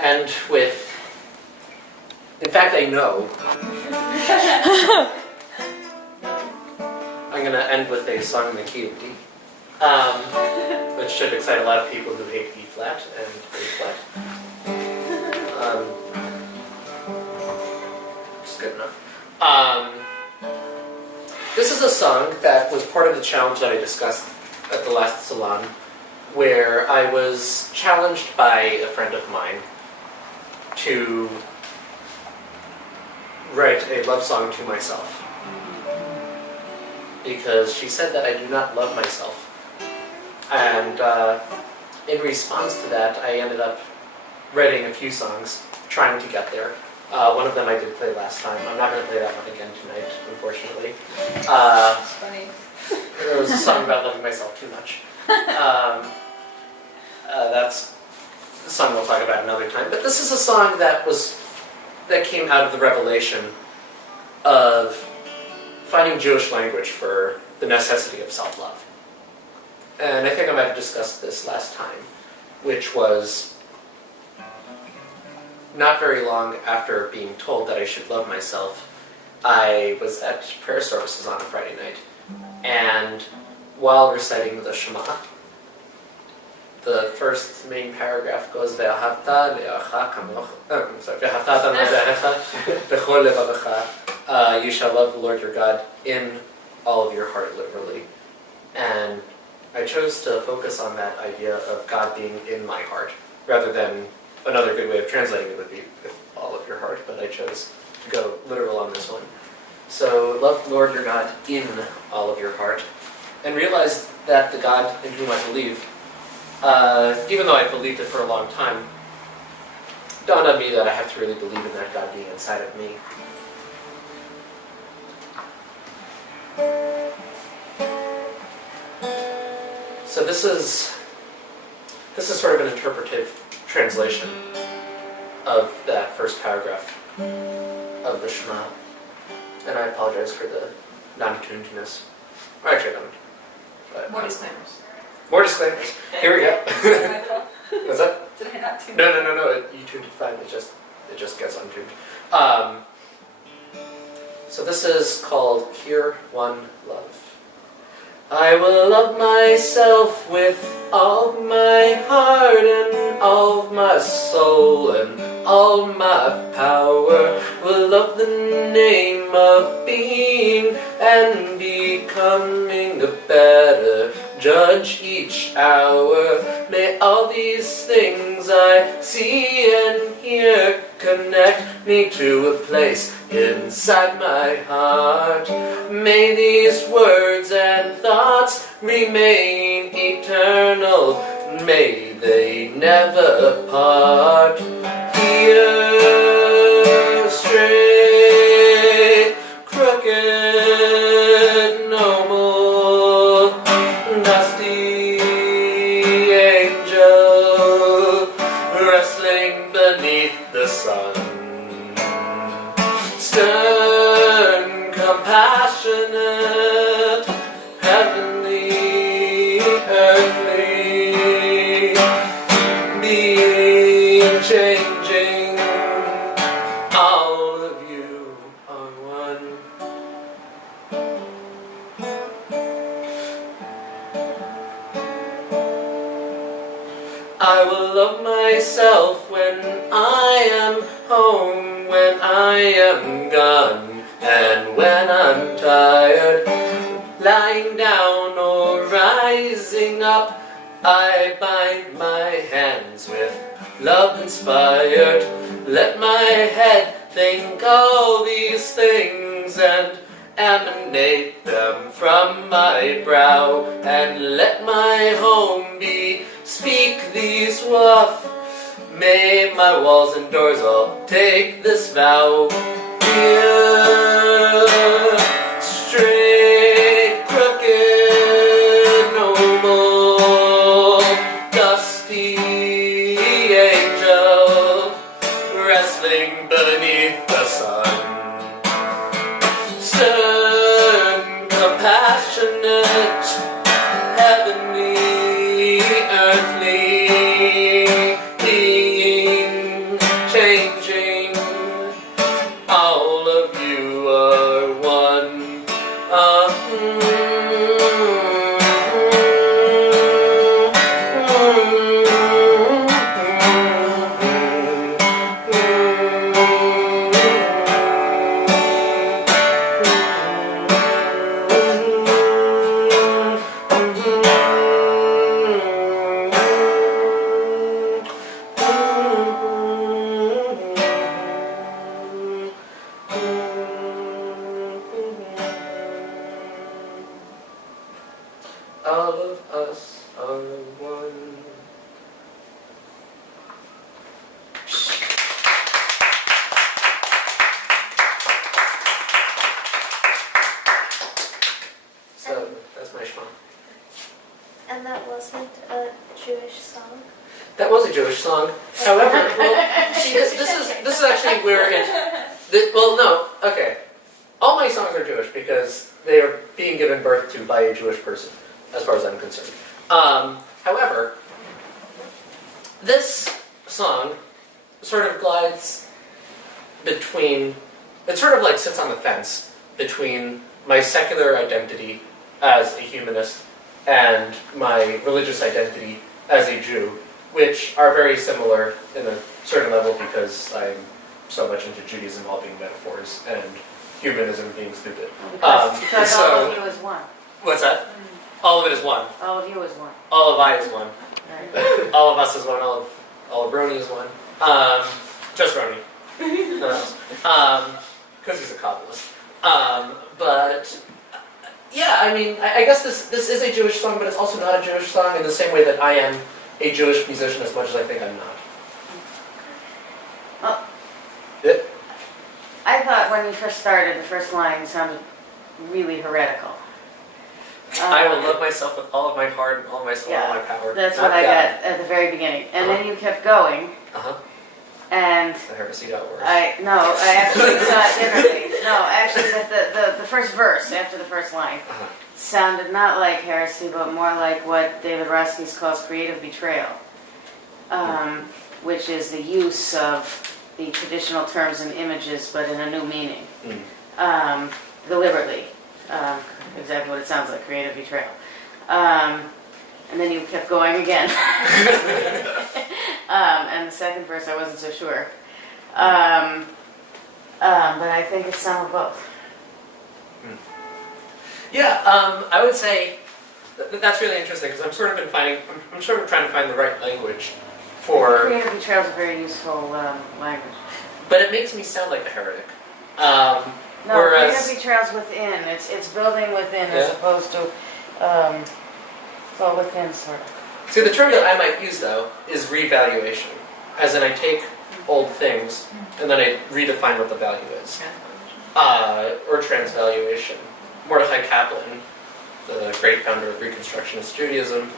end with, in fact I know, I'm going to end with a song in the key of D, which should excite a lot of people who hate E flat and A flat. It's good enough. This is a song that was part of the challenge that I discussed at the last salon, where I was challenged by a friend of mine to write a love song to myself. Because she said that I do not love myself. And in response to that, I ended up writing a few songs, trying to get there. One of them I did play last time. I'm not going to play that one again tonight, unfortunately. It's funny. There was a song about loving myself too much. That's a song we'll talk about another time. But this is a song that came out of the revelation of finding Jewish language for the necessity of self-love. And I think I might have discussed this last time, which was not very long after being told that I should love myself. I was at prayer services on a Friday night, and while reciting the Shema, the first main paragraph goes, "Ve'ahavta le'acha kamocha." "Ve'ahavta Adonai Elohecha b'chol levavecha." You shall love the Lord your God in all of your heart, literally. And I chose to focus on that idea of God being in my heart, rather than another good way of translating it would be with all of your heart, but I chose to go literal on this one. So, love the Lord your God in all of your heart, and realize that the God in whom I believe, even though I believed it for a long time, dawned on me that I have to really believe in that God being inside of me. So this is sort of an interpretive translation of that first paragraph of the Shema. And I apologize for the non-tunedness. Or actually I don't. But, More disclaimers. More disclaimers. Here we go. What's that? Did I not tune? No. You tuned it fine. It just gets untuned. So this is called Hear One Love. I will love myself with all my heart and all of my soul and all my power. Will love the name of being and becoming a better judge each hour. May all these things I see and hear connect me to a place inside my heart. May these words and thoughts remain eternal. May they never part. Here, straight, crooked, noble, dusty angel, wrestling beneath the sun. Stern, compassionate, heavenly, earthly, being, changing, all of you are one. I will love myself when I am home, when I am gone, and when I'm tired, lying down or rising up, I bind my hands with love inspired. Let my head think all these things and emanate them from my brow, and let my home be speak these words. May my walls and doors all take this vow. Here, straight, crooked, noble, dusty angel, wrestling beneath the sun. Stern, compassionate, heavenly, earthly, being, That was a Jewish song. However, well, see, this is actually where well, no, okay. All my songs are Jewish because they are being given birth to by a Jewish person, as far as I'm concerned. However, this song sort of glides between, it sort of like sits on the fence between my secular identity as a humanist and my religious identity as a Jew, which are very similar in a certain level because I'm so much into Judaism all being metaphors and humanism being stupid. Because so, all of you is one. What's that? All of it is one. All of you is one. All of I is one. Right. All of us is one. All of Roni is one. Just Roni. No one else. Because he's a Kabbalist. But yeah, I mean, I guess this is a Jewish song, but it's also not a Jewish song in the same way that I am a Jewish musician as much as I think I'm not. Oh. Yeah. I thought when you first started, the first line sounded really heretical. I will love myself with all of my heart and all of my soul and all my power. That's what I got at the very beginning. And then you kept going. And Heresy.org. I actually saw it differently. No, actually the first verse after the first line sounded not like heresy, but more like what David Roskies calls creative betrayal, which is the use of the traditional terms and images, but in a new meaning, deliberately. Exactly what it sounds like, creative betrayal. And then you kept going again. And the second verse, I wasn't so sure. But I think it's some of both. Yeah, I would say that's really interesting because I'm sort of trying to find the right language for. Creative betrayal is a very useful language. But it makes me sound like a heretic. No, creative betrayal's within. It's building within as opposed to it's all within sort of. See, the term that I might use though is revaluation, as in I take old things and then I redefine what the value is, or transvaluation. Mordechai Kaplan, the great founder of Reconstructionist Judaism,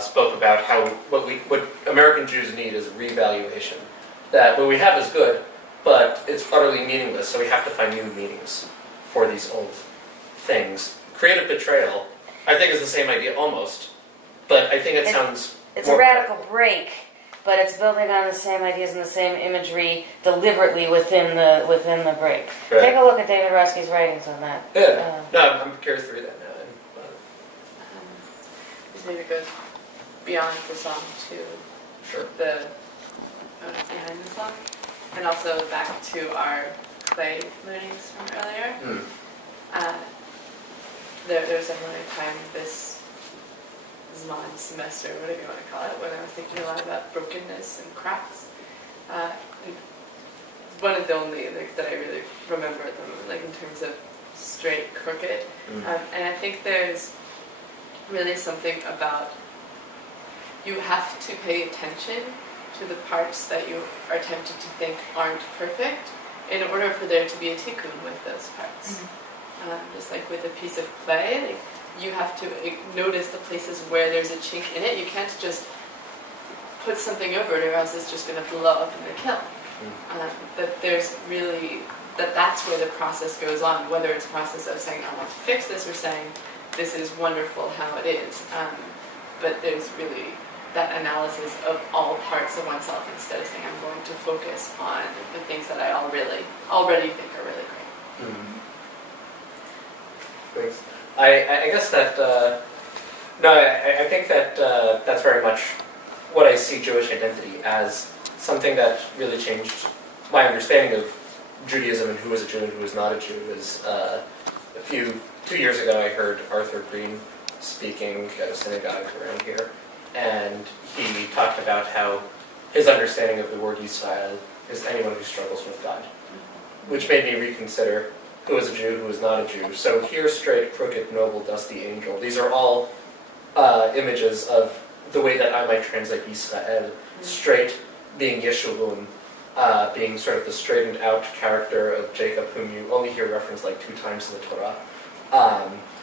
spoke about how what American Jews need is revaluation. That what we have is good, but it's utterly meaningless, so we have to find new meanings for these old things. Creative betrayal, I think, is the same idea almost, but I think it sounds It's more a radical break, but it's building on the same ideas and the same imagery deliberately within the break. Right. Take a look at David Roski's writings on that. Yeah. No, I'm curious to read that now. This maybe goes beyond the song to the motive behind the song, and also back to our clay learnings from earlier. There was definitely a time this Zman semester, whatever you want to call it, when I was thinking a lot about brokenness and cracks. One of the only that I really remember them, in terms of straight, crooked. And I think there's really something about you have to pay attention to the parts that you are tempted to think aren't perfect in order for there to be a tikkun with those parts. Just like with a piece of clay, you have to notice the places where there's a chink in it. You can't just put something over it or else it's just going to blow up in the kiln. That there's really, that's where the process goes on, whether it's a process of saying, I want to fix this, or saying, this is wonderful how it is. But there's really that analysis of all parts of oneself instead of saying, I'm going to focus on the things that I already think are really great. Thanks. I guess that, I think that that's very much what I see Jewish identity as, something that really changed my understanding of Judaism and who is a Jew and who is not a Jew. Is 2 years ago I heard Arthur Green speaking at a synagogue around here, and he talked about how his understanding of the word Yisrael is anyone who struggles with God, which made me reconsider who is a Jew, who is not a Jew. So here, straight, crooked, noble, dusty angel. These are all images of the way that I might translate Yisrael. Straight being Yeshurun, being sort of the straightened out character of Jacob, whom you only hear referenced like 2 times in the Torah.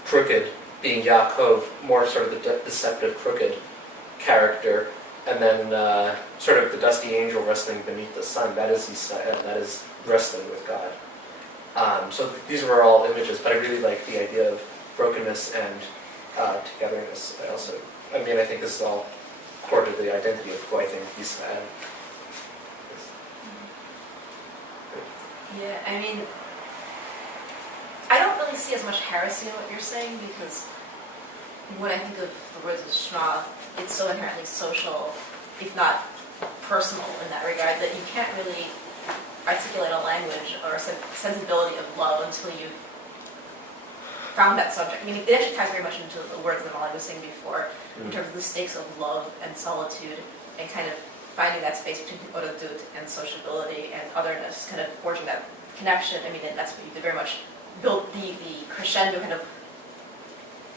Crooked being Yaakov, more sort of the deceptive, crooked character. And then sort of the dusty angel wrestling beneath the sun, that is Yisrael, that is wrestling with God. So these were all images, but I really like the idea of brokenness and togetherness. I think this is all core to the identity of who I think Yisrael is. Yeah, I mean, I don't really see as much heresy in what you're saying, because when I think of the words of Shema, it's so inherently social, if not personal in that regard, that you can't really articulate a language or a sensibility of love until you've found that subject. I mean, it actually ties very much into the words that I was saying before, in terms of the stakes of love and solitude, and kind of finding that space between orodut and sociability and otherness, kind of forging that connection. I mean, that's what you very much built. The crescendo kind of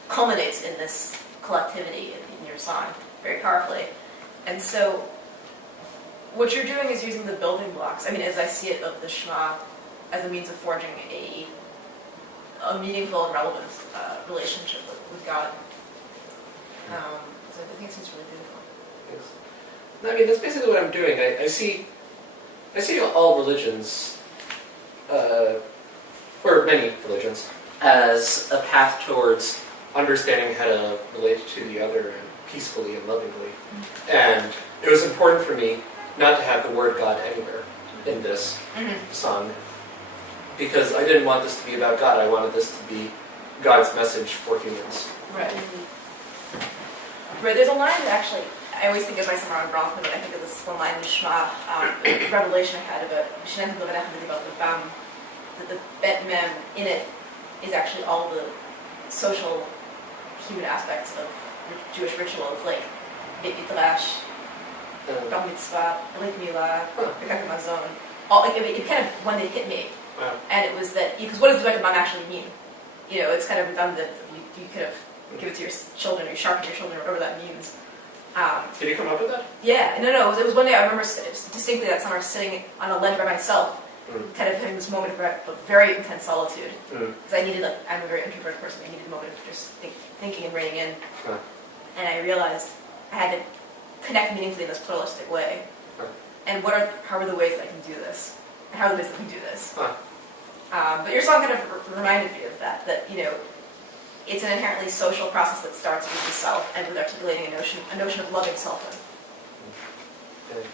culminates in this collectivity in your song very powerfully. And so what you're doing is using the building blocks, I mean, as I see it, of the Shema as a means of forging a meaningful and relevant relationship with God. So I think it's really beautiful. Yes. I mean, that's basically what I'm doing. I see all religions, or many religions, as a path towards understanding how to relate to the other and peacefully and lovingly. And it was important for me not to have the word God anywhere in this song, because I didn't want this to be about God. I wanted this to be God's message for humans. Right. Right. There's a line that actually, I always think of my Samara Bronfman, but I think of this one line in Shema, revelation I had about the Bet Mem in it is actually all the social human aspects of Jewish rituals, like Beit Midrash, Bar Mitzvah, Brit Milah, Birkat Hamazon. All like it kind of when they hit me, and it was that because what does Birkat Hamazon actually mean? You know, it's kind of redundant. You could have give it to your children, or you sharpen your children, or whatever that means. Did you come up with that? Yeah, no. It was one day I remember distinctly that summer sitting on a ledge by myself, kind of having this moment of very intense solitude. Because I needed, I'm a very introverted person, I needed a moment of just thinking and reining in. And I realized I had to connect meaningfully in this pluralistic way. And how are the ways that I can do this? And how are the ways that we do this? But your song kind of reminded me of that, you know, it's an inherently social process that starts with the self and with articulating a notion of loving selfhood. Okay.